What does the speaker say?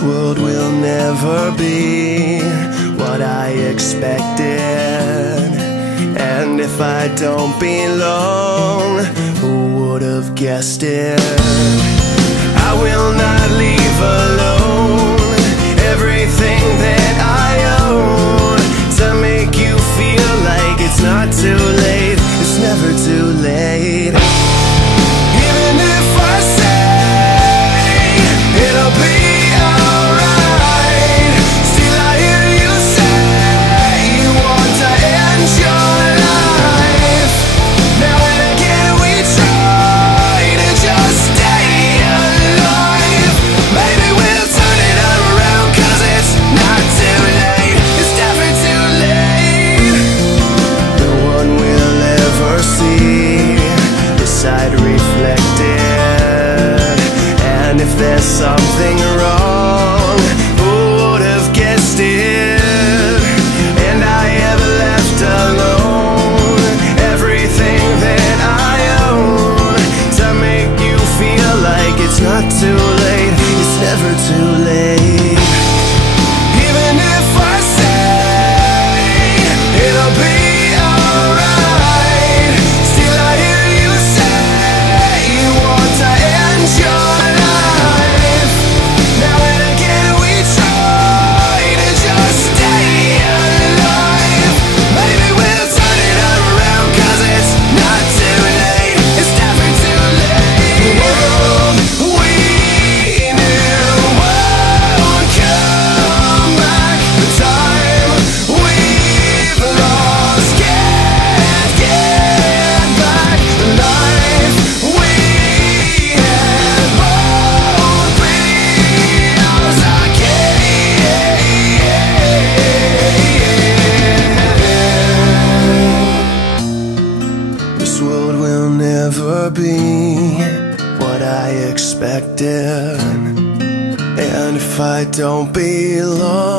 This world will never be what I expected, and if I don't belong, who would have guessed it? I will not leave alone everything that I own to make you feel like it's not too late. It's never too late. Even if I say it'll be alright, still I hear you say you want to end your life. Now and again we try to just stay alive. Maybe we'll turn it around, 'cause it's not too late. It's never too late. No one will ever see this side reflected, and if there's something wrong, who would have guessed it? And I have left alone everything that I own to make you feel like it's not too late. It's never too late. Even if I say it'll be alright, still I hear you say you want to end your life. Now and again we try to just stay alive. Maybe we'll turn it around, 'cause it's not too late. It's never too late. The world we knew won't come back. The time we've lost can't get back. The life we had won't be ours again. This world will never be what I expected, and if I don't belong,